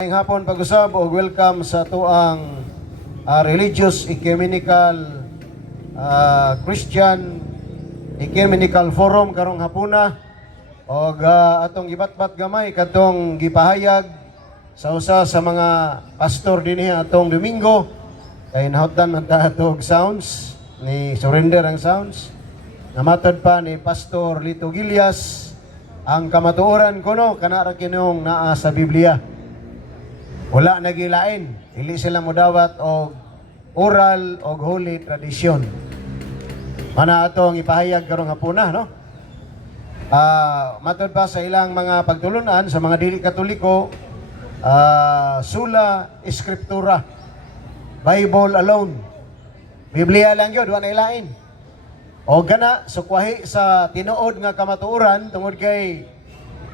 Ngayong hapon pag-usab o welcome sa tuang Religious Ecumenical Christian Ecumenical Forum karong hapuna o atong gibatbat gamay katong gipahayag sa usa sa mga pastor dinhi atong Domingo kay nahutdan man ta atong sounds ni surrender ang sounds namatod pa ni Pastor Lito Gilias ang kamatuoran kuno kana ra kinong naa sa Biblia. Wala nagilain, dili sila modawat og oral og holy tradition. Ana atong ipahayag karong hapuna, no? Matod pa sa ilang mga pagtulunan sa mga dili Katoliko, sula eskriptura, Bible alone. Biblia lang yun, wala ilain. O gana, sukwahi sa tinuod nga kamatuoran tungod kay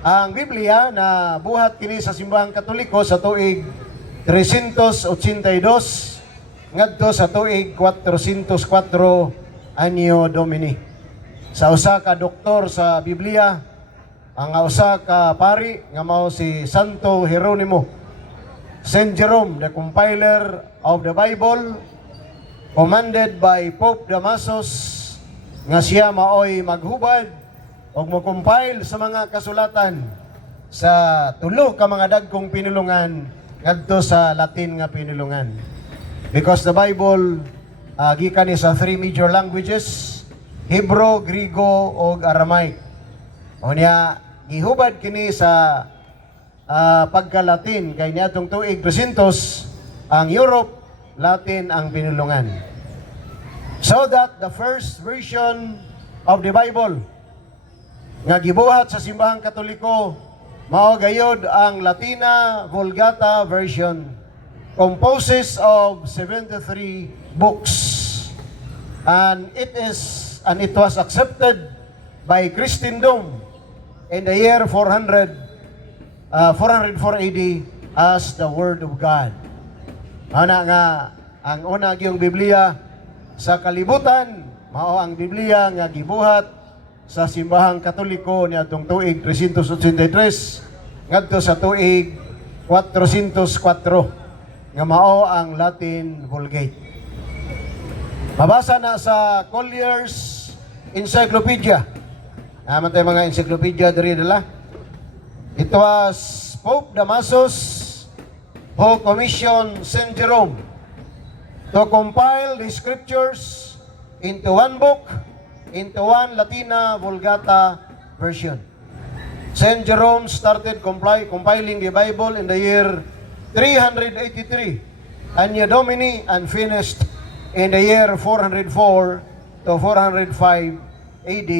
ang Biblia na buhat kini sa simbahang Katoliko sa tuig 382 ngadto sa tuig 404 Anno Domini. Sa usa ka doktor sa Biblia, ang usa ka pari nga mao si Santo Jeronimo, Saint Jerome, the compiler of the Bible, commanded by Pope Damasus, nga siya maoy maghubad o mo-compile sa mga kasulatan sa tulo ka mga dagkong pinulungan ngadto sa Latin nga pinulungan. Because the Bible gikan ni sa three major languages, Hebrew, Griego ug Aramaic. O niya gihubad kini sa pagka-Latin kay niadtong tuig 300 ang Europe Latin ang pinulungan. So that the first version of the Bible nga gibuhat sa simbahang Katoliko mao gayod ang Latina Vulgata version, composes of 73 books, and it was accepted by Christendom in the year 404 AD as the Word of God. Ana nga ang una gyung Biblia sa kalibutan mao ang Biblia nga gibuhat sa simbahang Katoliko niadtong tuig 383 ngadto sa tuig 404 nga mao ang Latin Vulgate. Mabasa na sa Collier's Encyclopedia. Naman tayo mga encyclopedia diri dala. It was Pope Damasus who commissioned Saint Jerome to compile the scriptures into one book, into one Latina Vulgata version. Saint Jerome started compiling the Bible in the year 383 Anno Domini and finished in the year 404 to 405 AD,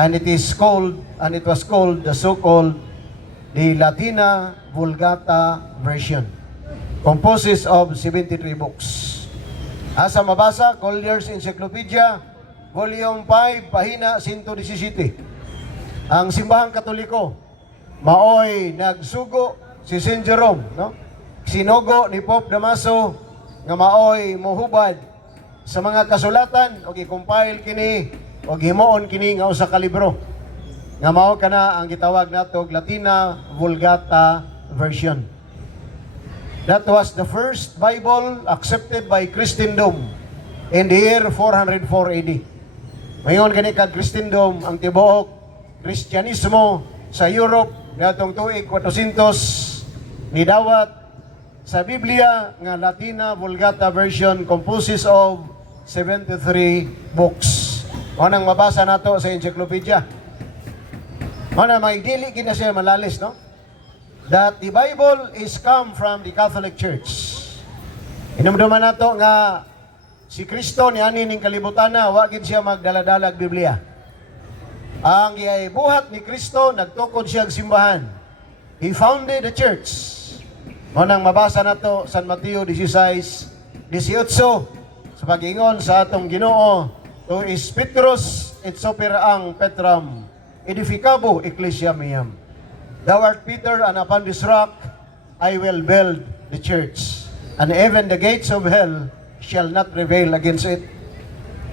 and it was called the so-called the Latina Vulgata version, composed of 73 books. Asa mabasa, Collier's Encyclopedia, Volume 5, pahina 117. Ang simbahang Katoliko maoy nagsugo si Saint Jerome, no? Sinugo ni Pope Damaso nga maoy mohubad sa mga kasulatan o i-compile kini o himuon kini nga usa ka libro nga mao kana ang gitawag nato Latina Vulgata version. That was the first Bible accepted by Christendom in the year 404 AD. Mayon gani kag Kristendom ang tibuok Kristyanismo sa Europe ngadtong tuig 400 nidawat sa Biblia nga Latina Vulgata version composed of 73 books. Anong mabasa nato sa encyclopedia. Ana may dili gina siya malalis, no? That the Bible is come from the Catholic Church. Inumduman nato nga si Kristo ni ani ning kalibutan na wa gid siya magdala-dalag Biblia. Ang buhat ni Kristo nagtukod siya og simbahan. He founded the church. Manang mabasa nato San Mateo 16:18 sa pag-ingon sa atong Ginoo, to is Petrus et soperaang Petram edificabo ecclesia meam. Thou art Peter, and upon this rock I will build the church, and even the gates of hell shall not prevail against it.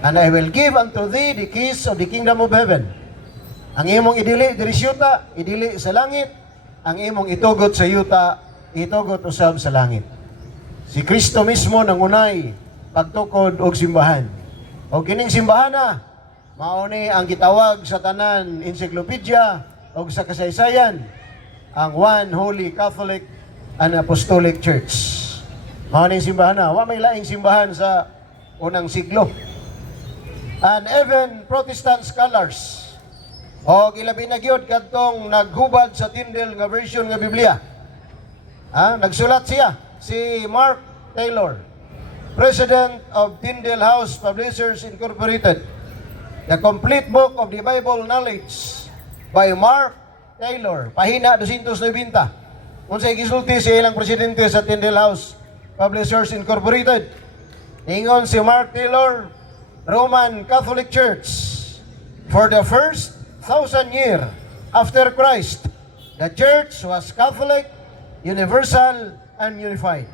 And I will give unto thee the keys of the kingdom of heaven. Ang imong idili diri sa yuta, idili sa langit. Ang imong itugot sa yuta, itugot usab sa langit. Si Kristo mismo nangunay pagtukod og simbahan. O kining simbahan na mao ni ang gitawag sa tanan encyclopedia o sa kasaysayan ang One Holy Catholic and Apostolic Church. Mao ni simbahan na, wa may laing simbahan sa unang siglo. And even Protestant scholars o ilabi na gyud kadtong naghubad sa Tyndale nga version nga Biblia. Nagsulat siya si Mark Taylor, President of Tyndale House Publishers Incorporated. The Complete Book of the Bible Knowledge by Mark Taylor, pahina 290. Unsay gisulti sa ilang presidente sa Tyndale House Publishers Incorporated. Ingon si Mark Taylor, Roman Catholic Church, for the first 1,000 years after Christ, the church was Catholic, universal, and unified.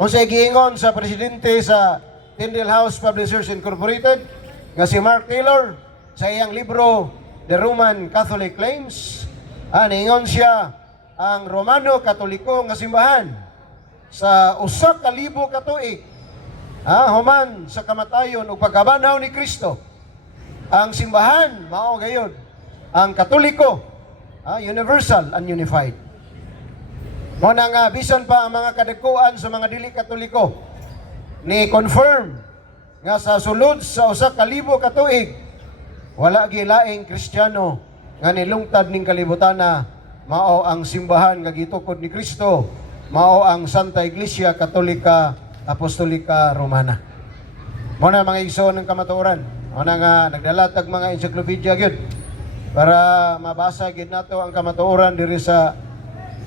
Unsay giingon sa presidente sa Tyndale House Publishers Incorporated nga si Mark Taylor sa iyang libro The Roman Catholic Claims, ingon siya ang Romano Katoliko nga simbahan sa usa ka libo ka tuig human sa kamatayon ug pagkabanaw ni Kristo. Ang simbahan mao gayud ang Katoliko, universal and unified. Mo na nga bisan pa ang mga kadagkuan sa mga dili Katoliko ni confirm nga sa sulod sa usa ka libo ka tuig wala gilaing Kristiyano nga nilungtad ning kalibutan na mao ang simbahan nga gitukod ni Kristo, mao ang Santa Iglesia Katolika Apostolika Romana. Mo na mga igsoon ng kamatuoran, mo na nga nagdalatag mga encyclopedia gyud para mabasa gid nato ang kamatuoran diri sa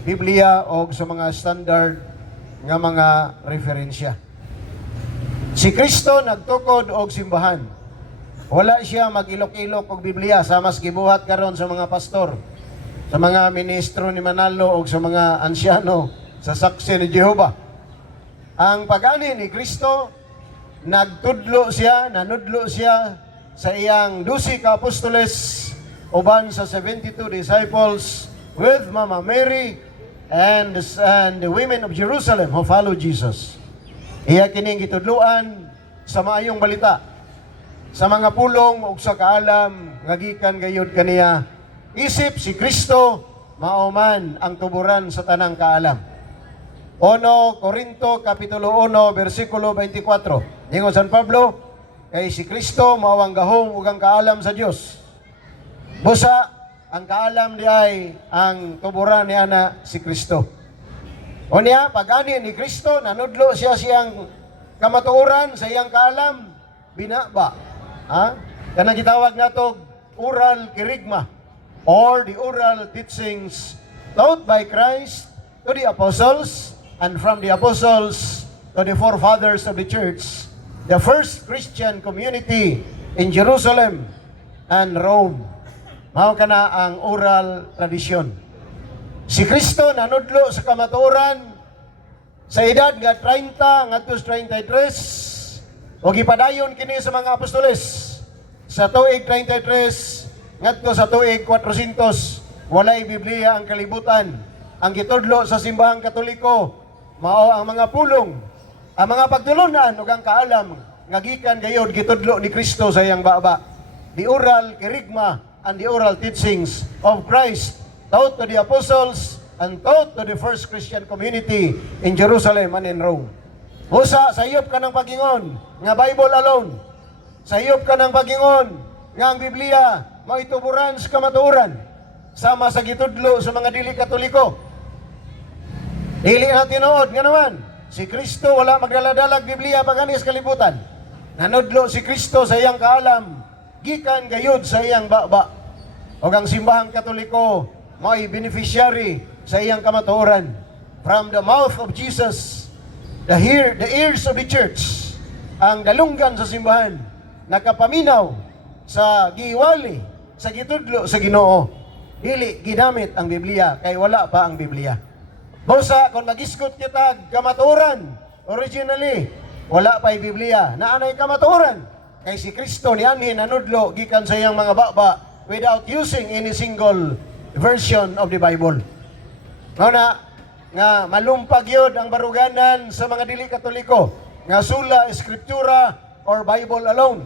Biblia o sa mga standard nga mga referensya. Si Kristo nagtukod og simbahan. Wala siya mag-ilok-ilok og Biblia sa mas gibuhat karon sa mga pastor, sa mga ministro ni Manalo o sa mga ansyano sa Saksi ni Jehova. Ang pag-ani ni Kristo, nanudlo siya sa iyang 12 ka apostoles uban sa 72 disciples with Mama Mary and the women of Jerusalem who followed Jesus. Iya kining gitudloan sa maayong balita sa mga pulong ug sa kaalam nga gikan gayud kaniya. Isip si Kristo mao man ang tuburan sa tanang kaalam. 1 Corinto kapitulo 1 bersikulo 24. Ingon San Pablo, kay si Kristo mao ang gahom ug ang kaalam sa Dios. Busa ang kaalam di ay ang tuburan ni ana si Kristo. O niya, pag-ani ni Kristo, nanudlo siya siyang kamatuoran sa iyang kaalam, binaba. Kanang gitawag nato oral kirigma or the oral teachings taught by Christ to the apostles and from the apostles to the forefathers of the church, the first Christian community in Jerusalem and Rome. Mao kana ang oral tradition. Si Kristo nanudlo sa kamatuoran sa edad nga 30 ngadto 33 o gipadayon kini sa mga apostoles sa tuig 33 ngadto sa tuig 400. Walay Biblia ang kalibutan. Ang gitudlo sa simbahang Katoliko mao ang mga pulong, ang mga pagtulunan ug ang kaalam nga gikan gayud gitudlo ni Kristo sa iyang baba. The oral kerigma and the oral teachings of Christ taught to the apostles and taught to the first Christian community in Jerusalem and in Rome. Busa, sayop ka ng pagingon nga Bible alone. Sayop ka ng pagingon nga ang Biblia maituburan sa kamatuoran sama sa gitudlo sa mga dili Katoliko. Dili na tinuod nga naman, si Kristo wala magdaladalag Biblia paganis kalibutan. Nanudlo si Kristo sa iyang kaalam, gikan gayud sa iyang baba. O ang simbahang Katoliko may beneficiary sa iyang kamatuoran. From the mouth of Jesus, the ears of the church, ang dalunggan sa simbahan, nakapaminaw sa giwali, sa gitudlo sa Ginoo. Dili ginamit ang Biblia kay wala pa ang Biblia. Busa kung mag-iskot kita kamatuoran originally, wala pa ang Biblia. Naanay kamatuoran kay si Kristo ni anhi nanudlo gikan sa iyang mga baba without using any single version of the Bible. Ngayon na, nga malumpag yun ang baruganan sa mga dili katoliko nga sula, eskriptura, or Bible alone.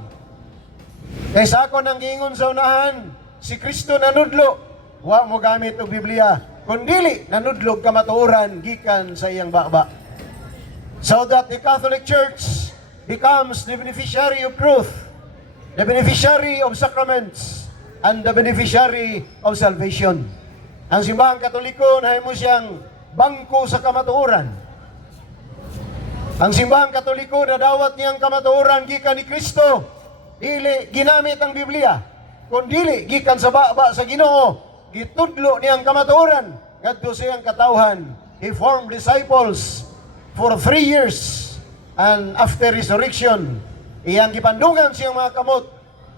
Kaysa ako nang giingon sa unahan, si Kristo nanudlo, wa mo gamit og Biblia, kundili nanudlog kamatuoran gikan sa iyang baba. So that the Catholic Church becomes the beneficiary of truth, the beneficiary of sacraments, and the beneficiary of salvation. Ang simbahang Katoliko nahimo siyang bangko sa kamatuoran. Ang simbahang Katoliko na dawat niyang kamatuoran gikan ni Kristo, dili ginamit ang Biblia, kundi gikan sa baba sa Ginoo, gitudlo niyang kamatuoran ngadto sa iyang katawhan. He formed disciples for 3 years, and after resurrection, iyang gipandungan siyang mga kamot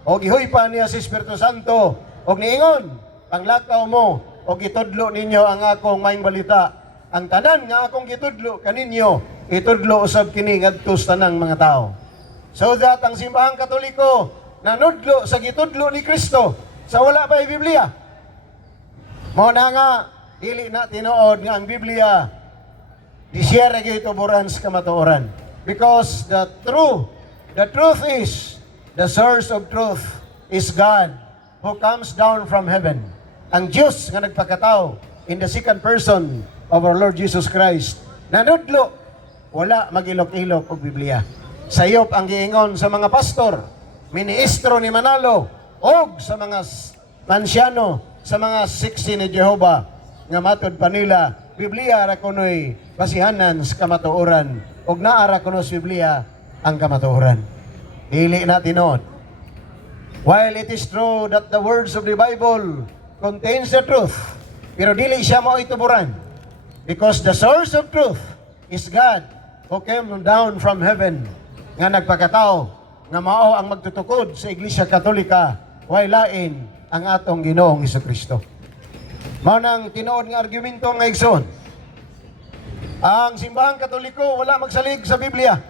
o gihuypan niya si Espiritu Santo og niingon, panglakaw mo o gitudlo ninyo ang akong maayong balita. Ang tanan nga akong gitudlo kaninyo, itudlo usab kini ngadto sa tanang mga tao. So that ang simbahang Katoliko nanudlo sa gitudlo ni Kristo sa wala pa Biblia. Mao na nga dili na tinuod nga ang Biblia di siya ra gyud tuburan sa kamatuoran. Because the truth is, the source of truth is God who comes down from heaven. Ang Diyos nga nagpakatao in the second person of our Lord Jesus Christ. Nanudlo, wala magilok-ilok og Biblia. Sayop ang giingon sa mga pastor, ministro ni Manalo, og sa mga mansyano, sa mga siksi ni Jehova, nga matod pa nila, Biblia ra kunoy basihanan sa kamatuoran, og naara kuno sa Biblia ang kamatuoran. Dili na tinuod. While it is true that the words of the Bible contains the truth, pero dili siya mao ituburan. Because the source of truth is God who came down from heaven, nga nagpakatao, nga mao ang magtutukod sa Iglesia Katolika, while lain ang atong Ginoong Hesukristo. Mao nang tinuod nga argumento nga igsoon. Ang simbahang Katoliko wala magsalig sa Biblia.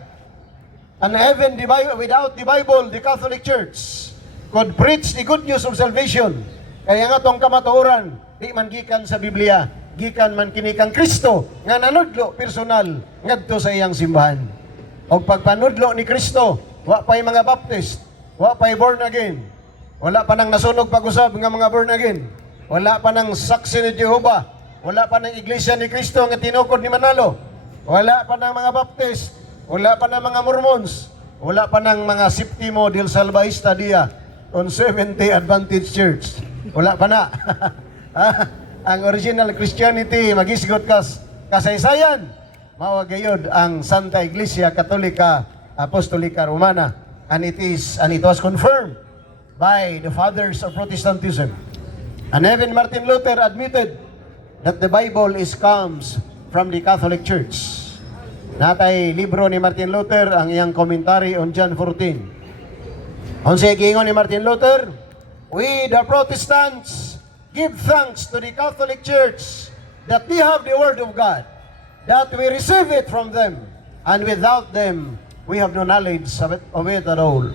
And even without the Bible, the Catholic Church could preach the good news of salvation. Kaya nga itong kamatuoran, di man gikan sa Biblia, gikan man kini kang Kristo, nga nanudlo personal ngadto sa iyang simbahan. O pagpanudlo ni Kristo, wa pa'y mga Baptist, wa pa'y born again, wala pa nang nasunog pag-usab nga mga born again, wala pa nang saksi ni Jehova, wala pa nang Iglesia ni Kristo nga tinukod ni Manalo, wala pa nang mga Baptist, wala pa nang mga Mormons, wala pa nang mga Septimo del Salvaista Dia on Seventh-day Adventist Church. Wala pa na. Ang original Christianity, magisgot kasaysayan, mawagayod ang Santa Iglesia Katolika Apostolika Romana. And it was confirmed by the fathers of Protestantism. And even Martin Luther admitted that the Bible comes from the Catholic Church. Natay libro ni Martin Luther, ang iyang commentary on John 14. Unsay giingon ni Martin Luther? We, the Protestants, give thanks to the Catholic Church that we have the Word of God, that we receive it from them, and without them, we have no knowledge of it at all.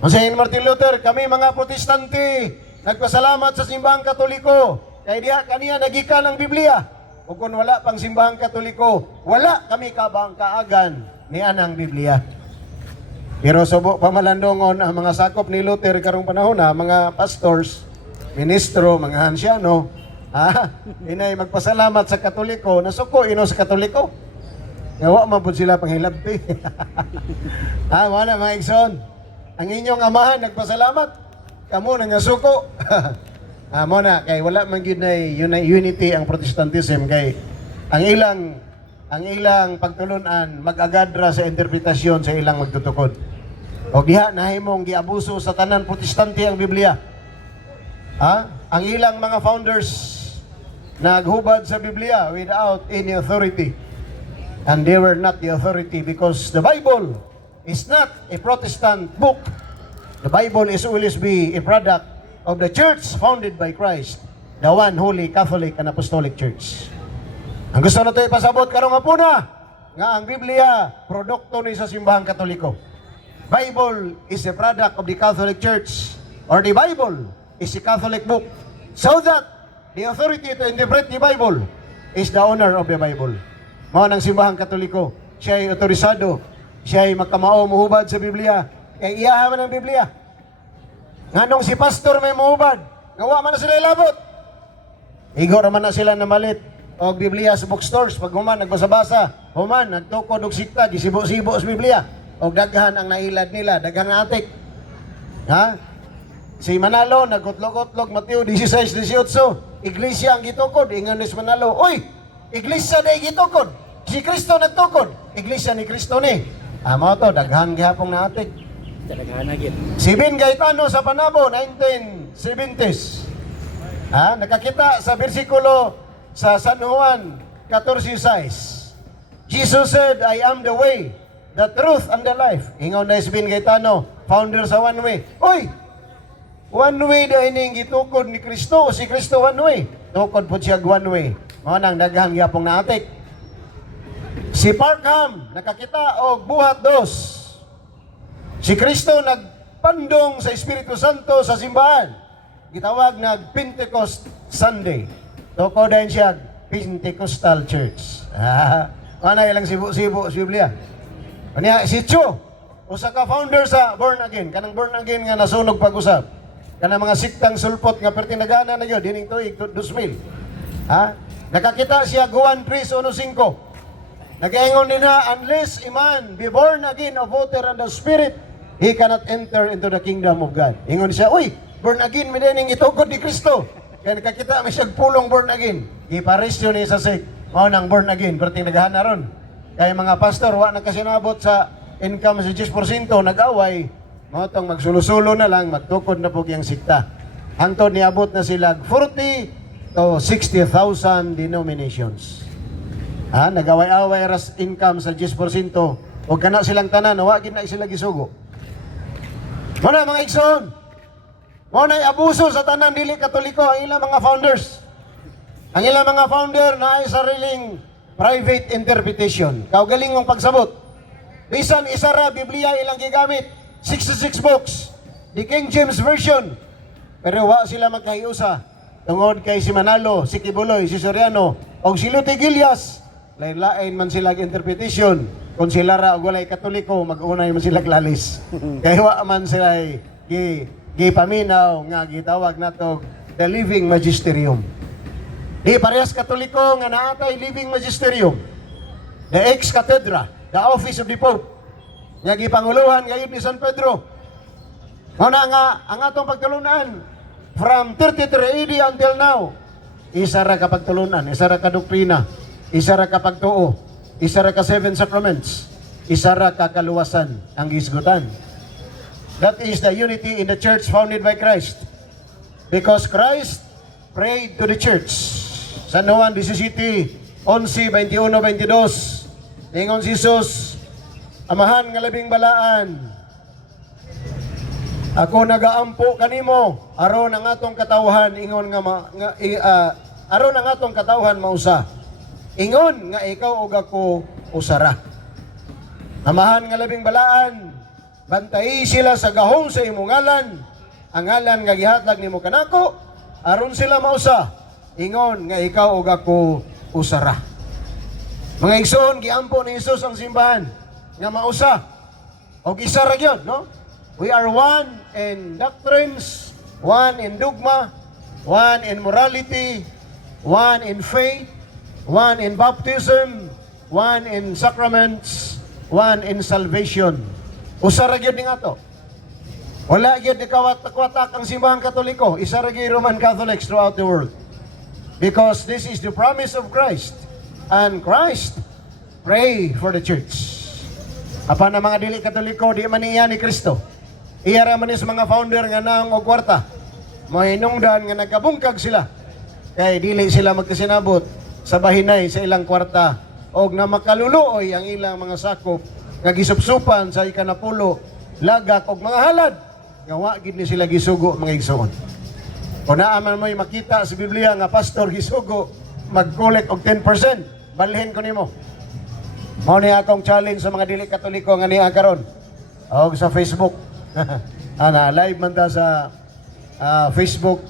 Unsay ni Martin Luther, kami mga Protestante, nagpasalamat sa simbahang Katoliko, kay diha kaniya nagikan ang Biblia. O kung wala pang simbahang Katoliko, wala kami kabang kaagan ni anang Biblia. Pero subo pamalandongon ang mga sakop ni Luther karong panahon mga pastors, ministro, mga ansyano, inay magpasalamat sa Katoliko, nasuko ino sa Katoliko. Yawa man pud sila panghilabti. Wala mga igsoon. Ang inyong amahan nagpasalamat, kamo nang nasuko. Mo na kay wala man gyud na unity ang Protestantism, kay ang ilang pagtulunan mag-agadra sa interpretasyon sa ilang magtutukod. O diha nahimong giabuso sa tanan Protestante ang Biblia. Ang ilang mga founders naghubad sa Biblia without any authority. And they were not the authority because the Bible is not a Protestant book. The Bible is always be a product of the church founded by Christ, the one holy Catholic and Apostolic Church. Ang gusto na ito ipasabot karong hapuna nga ang Biblia produkto ni sa simbahang Katoliko. Bible is a product of the Catholic Church, or the Bible is a Catholic book, so that the authority to interpret the Bible is the owner of the Bible. Mao nang simbahang Katoliko. Siya ay otorisado. Siya ay makamao muhubad sa Biblia. Kaya iyaha man ang Biblia. Nganong si pastor may muhubad. Ngawa man na sila ilabot. Igor man na sila namalit. O Biblia sa bookstores. Pag human, nagbasa-basa. Human, nagtukod og sikta. Gisibo-sibo sa Biblia. O daghan ang nailad nila. Daghang atik. Ha? Si Manalo, nagkutlog-kutlog, Mateo 16-18. Iglesia ang gitukod. Ingon ni Manalo, Uy! Iglesia na gitukod. Si Kristo nagtukod. Iglesia ni Kristo ni. Amo to, daghang gihapong naatik. Si Ben Gaetano sa Panabo, 1970s. Ha? Nakakita sa bersikulo sa San Juan 14:6. Jesus said, I am the way, the truth, and the life. Ingon na si Ben Gaetano, founder sa One Way. Uy! One way na ining gitukod ni Kristo, si Kristo one way. Tukod po siya one way. Mga nang daghang yapong naatik. Si Parkham, nakakita og buhat dos. Si Kristo nagpandong sa Espiritu Santo sa simbahan. Gitawag nag Pentecost Sunday. Tukod din siya Pentecostal Church. Ano ilang sibo-sibo sa Biblia. Kanya si Cho, usa ka founder sa Born Again. Kanang Born Again nga nasunog pag-usap. Kanang mga siktang sulpot nga pertinagana na yun, dining tuig, 2000. Ha? Nakakita siya, Juan 3:1-5. Nag-ingon nila, unless a man be born again of water and the Spirit, he cannot enter into the kingdom of God. Ingon siya, uy, born again, minening itukod ni Kristo. Kaya nakakita, may siyang pulong born again. Iparis yun sa sik, mao nang born again, pertinagana ron. Kaya mga pastor, wa na kasinabot sa income sa 10%, nag-away, matong magsulusulo na lang, magtukod na po yung sikta. Hangtod niabot na sila 40 to 60,000 denominations. Ha? Nagaway-away ras income sa 10%. O kana silang tanan, wagin na sila gisugo. Muna mga igsoon, muna abuso sa tanan dili Katoliko ang ilang mga founders. Ang ilang mga founder na ay sariling private interpretation. Kaugaling mong pagsabot. Bisan isara Biblia ilang gigamit. 66 books, the King James Version. Pero wa sila magkahiusa. Tungod kay si Manalo, si Kibuloy, si Soriano, o si Lute Gilias. Lain-lain man sila interpretation. Kung sila ra og walay Katoliko, mag-unay man sila klalis. Kaya wa man sila gipaminaw nga gitawag nato the Living Magisterium. Di parehas Katoliko nga naatay Living Magisterium. The ex-cathedra, the office of the Pope. Nga gipanguluhan ngayon ni San Pedro. Muna nga, ang atong pagtulunan, from 33 AD until now, isa ra ka pagtulunan, isa ra ka doktrina, isa ra ka pagtuo, isa ra ka 7 sacraments, isa ra ka kaluwasan ang gisgutan. That is the unity in the church founded by Christ. Because Christ prayed to the church. San Juan 17, 11, 21, 22. Ingon si Jesus, Amahan nga labing balaan, ako nagaampo kanimo aron ang atong katawhan ingon nga, aron ang atong katawhan mausa. Ingon nga ikaw ug ako usara. Amahan nga labing balaan, bantayi sila sa gahom sa imong ngalan, ang ngalan nga gihatag nimo kanako aron sila mausa. Ingon nga ikaw ug ako usara. Mga igsoon, giampo ni Jesus ang simbahan nga mausa. O isa ra gyud, no? We are one in doctrines, one in dogma, one in morality, one in faith, one in baptism, one in sacraments, one in salvation. Usa ra gyud ning ato. Wala gyud ni kawat-kwatak ang simbahang Katoliko. Isa ra gyud Roman Catholics throughout the world. Because this is the promise of Christ. And Christ pray for the church. Apan na mga dili Katoliko, di man iya ni Kristo. Iya ra man sa mga founder nga naong og kwarta. Mahinungdan nga nagkabungkag sila. Kay dili sila magkasinabot sa bahinay sa ilang kwarta og na makaluluoy ang ilang mga sakop nga gisupsupan sa ikanapulo, lagak og mga halad. Nga wa gid ni sila gisugo mga igsoon. Kung naaman mo'y makita sa Biblia nga pastor gisugo mag-collect og 10%, balhin ko nimo. Mao ni akong challenge sa mga dili Katoliko nga niya karon. Og sa Facebook. Ana live man ta sa Facebook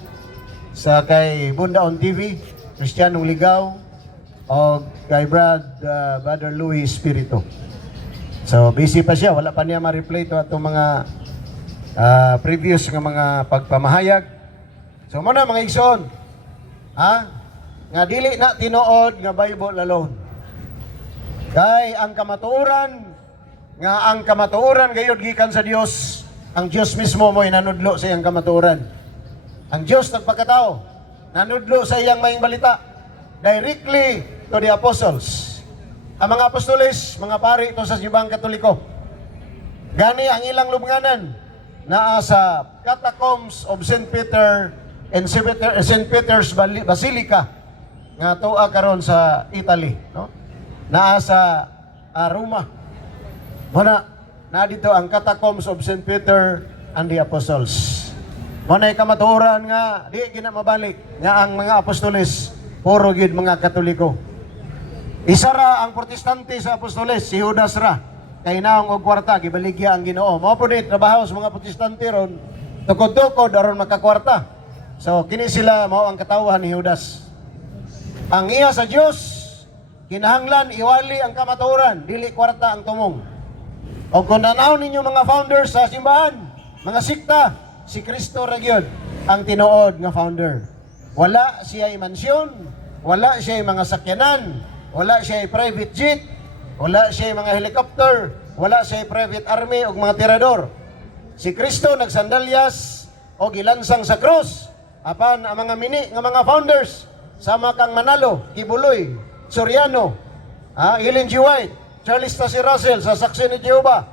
sa kay Bundaon TV, Cristianong Ligaw, o kay Brother Louis Espiritu. So busy pa siya, wala pa niya ma-replay to atong mga previous nga mga pagpamahayag. So muna mga igsoon, nga dili na tinuod nga Bible alone. Kay ang kamatuoran gayud gikan sa Dios, ang Dios mismo mo nanudlo sa iyang kamatuoran. Ang Dios nagpakatao, nanudlo sa iyang maing balita directly to the apostles. Ang mga apostoles, mga pari ito sa Simbahang Katoliko. Gani ang ilang lubnganan naa sa Catacombs of St. Peter and St. Peter's Basilica nga tuwa karon sa Italy, no? Naa sa Roma. Muna na dito ang Catacombs of St. Peter and the Apostles. Muna kamatuoran nga di gina mabalik nga ang mga apostoles puro gid mga Katoliko. Isa ra ang protestante sa apostoles, si Judas ra. Kay naong og kwarta gibaligya ang Ginoo. Mao pud trabaho sa mga protestante ron, tukod-tukod aron makakwarta. So kini sila mao ang katawhan ni Judas. Ang iya sa Dios kinahanglan iwali ang kamatuoran, dili kwarta ang tumong. O kung nanaw ninyo mga founders sa simbahan, mga sikta, si Kristo ra gyud ang tinuod nga founder. Wala siya mansyon, wala siya mga sakyanan, wala siya private jet, wala siya mga helicopter, wala siya private army o mga tirador. Si Kristo nagsandalyas o gilansang sa krus. Apan ang mga mini nga mga founders, sama kang Manalo, Kibuloy, Soriano, Ellen G. White, Charles Tacy Russell sa Saksi ni Jehovah.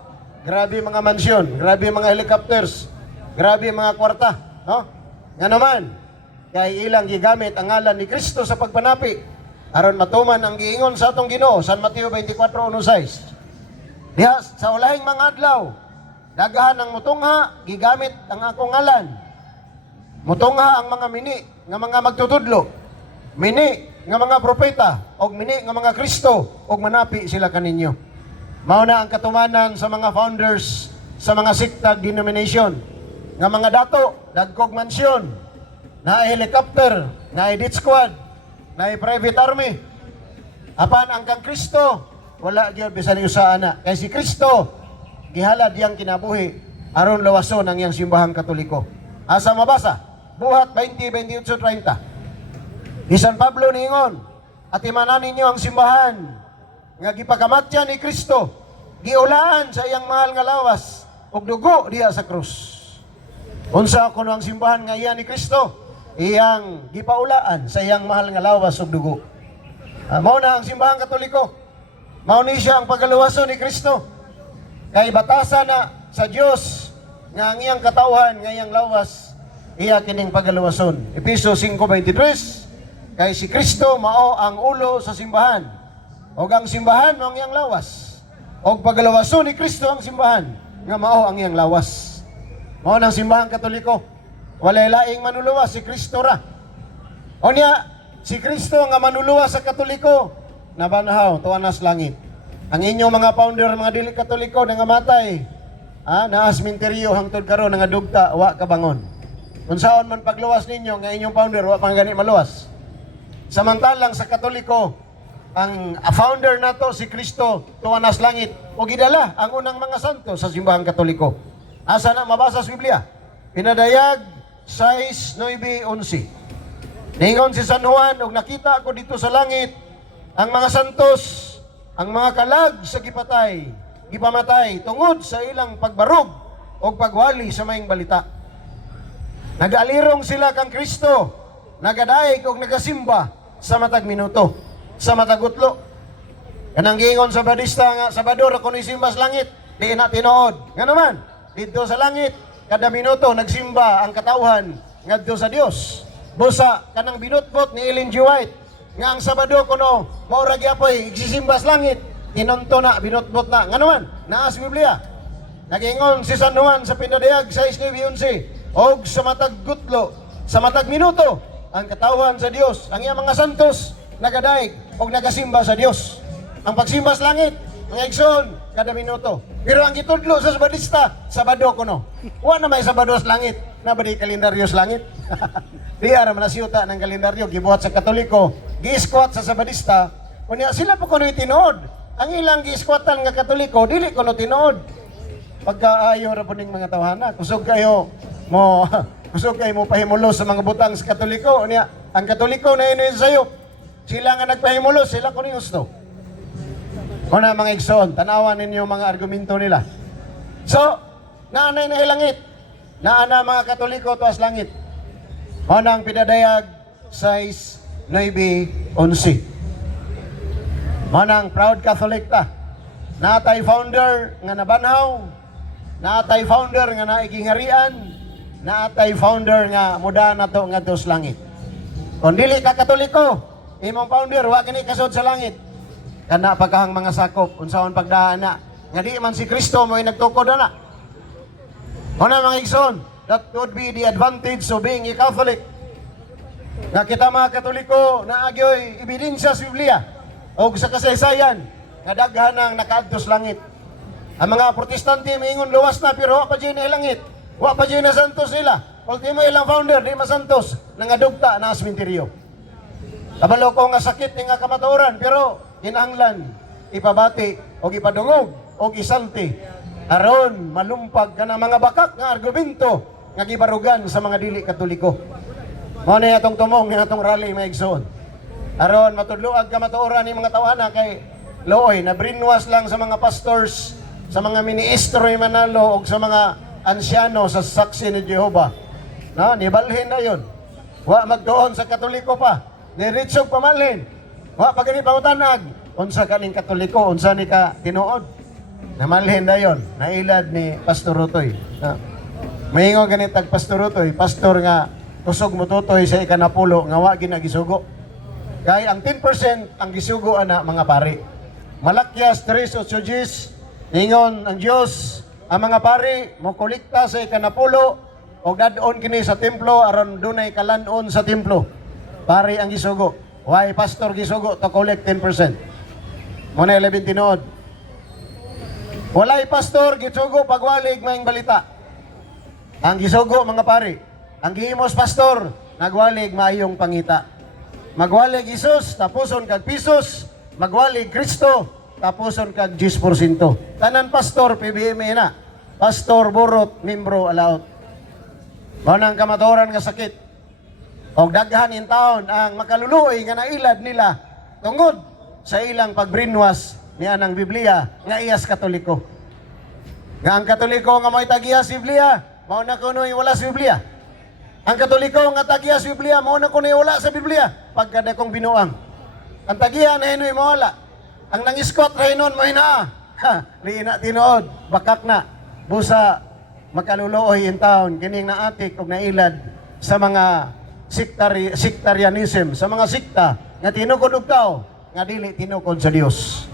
Grabe mga mansyon, grabe mga helicopters, grabe mga kwarta, no? Nga naman, kay ilang gigamit ang ngalan ni Kristo sa pagpanapi aron matuman ang giingon sa atong Ginoo, San Mateo 24:1-6. Diha sa ulahing mga adlaw, daghan ang mutungha gigamit ang akong ngalan. Mutungha ang mga mini nga mga magtutudlo, mini nga mga propeta, og mini nga mga Kristo, og manapi sila kaninyo. Mao na ang katumanan sa mga founders sa mga siktag denomination. Nga mga dato, dagkog mansyon, na helicopter, na death squad, na private army. Apan ang kang Kristo, wala gyud bisan usa ana. Kay si Kristo gihalad yang kinabuhi aron lawason ang iyang simbahang Katoliko. Asa mabasa? Buhat 20:28-30. Di San Pablo niingon, at imanan ninyo ang simbahan nga gipakamatyan ni Kristo, giulaan sa iyang mahal nga lawas ug dugo diha sa krus. Unsa kuno ang simbahan nga iya ni Kristo, iyang gipaulaan sa iyang mahal nga lawas ug dugo. Mao na ang simbahang Katoliko. Mao ni siya ang pagaluwason ni Kristo. Kay batasan na sa Dios nga ang iyang katawhan nga iyang lawas iya kining pagaluwason. Efeso 5:23. Kay si Kristo mao ang ulo sa simbahan. Og ang simbahan mao ang iyang lawas. Og pagalawason ni Kristo ang simbahan nga mao ang iyang lawas. Mao nang simbahang Katoliko. Walay laing manuluwas, si Kristo ra. O niya, si Kristo nga manuluwas sa Katoliko, nabanahaw tuwa nas langit. Ang inyong mga founder mga dili Katoliko nga matay, naa sementeryo hangtod karon nga dugta wa kabangon. Unsaon man pagluwas ninyo nga inyong founder wa pang gani maluwas. Samantalang sa Katoliko, ang founder nato si Kristo tuwa nas langit o gidala ang unang mga santo sa simbahang Katoliko. Asa na mabasa sa Biblia? Pinadayag 6:9-11. Ningon si San Juan, og nakita ako dito sa langit ang mga santos, ang mga kalag sa gipamatay tungod sa ilang pagbarog o pagwali sa maing balita. Nag-alirong sila kang Kristo, nagadaig og nagasimba sa matag minuto, sa matag utlo. Kanang giingon sa Badista nga, Sabador ako ni simbas langit, di na tinuod. Nga naman, dito sa langit, kada minuto nagsimba ang katawhan ngadto sa Dios. Busa kanang binutbot ni Ellen G. White nga ang Sabado kuno mao ra gyapon igsisimbas langit, tinunto na binutbot na. Nga naman, naa sa Biblia. Nag-ingon si San Juan sa Pinadayag 6:9-11, og sa matag gutlo, sa matag minuto, ang katawhan sa Dios, ang iyang mga santos nagadaig og nagasimba sa Dios. Ang pagsimba sa langit, mga igsoon, kada minuto. Pero ang gitudlo sa Badista, Sabado kuno. Wa na may Sabado sa langit, na ba di kalendaryo sa langit? Di ara man nasiyuta ng kalendaryo gibuhat sa Katoliko, gi-squat sa Sabadista, Unya sila pa kuno tinuod. Ang ilang giiskwatan nga Katoliko dili kuno tinuod. Pagkaayo ra puning mga tawhana, kusog kayo mo kusog kayo mo pahimulos sa mga butang sa Katoliko. Unya ang Katoliko na ino sayo. Sila nga nagpahimulos, sila kuno gusto. Kuna mga igsoon, tanawan ninyo mga argumento nila. So, naanay na ilangit. Naana mga Katoliko tuas langit. Manang pinadayag 6, 9, 11. Manang proud Catholic ta. Natay founder nga nabanhaw. Natay founder nga naigingarian. Natay founder nga muda na to nga sa langit. Kung dili ka Katoliko, imong founder wa kini kasod sa langit. Kana pagkahang mga sakop unsaon pagdaan na nga di man si Kristo mo nagtukod na. Una mga igsoon, that would be the advantage of being a Catholic. Nga kita mga Katoliko na agyoy ebidensya sa Biblia o sa kasaysayan nga daghan ang nakaadto sa langit. Ang mga Protestante maingon luwas na pero wa pa diyan na langit. Wa pa diyan na santos nila. Ultimo ilang founder di masantos nangadugta na sementeryo. Kabalo ko nga sakit nga kamatuoran pero kinahanglan ipabati o ipadungog o isalti aron malumpag ka ng mga bakak nga argumento nga gibarugan sa mga dili Katoliko. Mao na atong tumong nga atong rally mga igsoon. Aron matudluag ka matuoran ni mga tawhana kay looy na brainwash lang sa mga pastors, sa mga ministro ni Manalo o sa mga ansyano sa saksi ni Jehova. No, nibalhin na yon. Wa magtuon sa Katoliko pa. Niritsog pamalhin. Wa pa gani pangutanag. Unsa kaning Katoliko, unsa ni ka tinuod? Namalhin na yon. Nailad ni Pastor Rutoy. Maingon ganit tag Pastor Rutoy, pastor nga kusog mo tutoy sa ikanapulo nga wa ginagisugo. Kay ang 10% ang gisugo ana mga pari. Malakyas 3:8 ingon ang Dios ang mga pari mo kolekta sa ikanapulo o dadon kini sa templo aron dunay kalanon sa templo. Pari ang gisugo. Why pastor gisugo to collect 10%? Muna 11 tinuod. Walay pastor gisugo pagwalig maing balita. Ang gisugo mga pari, ang gihimos pastor nagwalig maayong pangita. Magwalig Isus tapuson kag pisos, magwalig Kristo tapuson kag 10%. Tanan pastor PBM na. Pastor burot membro alaot. Mao nang kamatuoran nga sakit. Og daghan in taon ang makaluluoy nga nailad nila tungod sa ilang pag-brainwash niya ng Biblia nga iyas Katoliko. Nga ang Katoliko nga may tagiya sa Biblia, mao na kunoy wala sa Biblia. Ang Katoliko nga tagiya sa Biblia, mao na kunoy wala sa Biblia pagkada kong binuang. Ang tagiya na hinoy mawala. Ang nangiskot ra hinon mo hinaa. Ha, liina tinuod, bakak na. Busa makaluluoy in taon kining naatik og nailad sa mga sectarianism, sa mga sikta nga tinukod og tao nga dili tinukod sa Dios.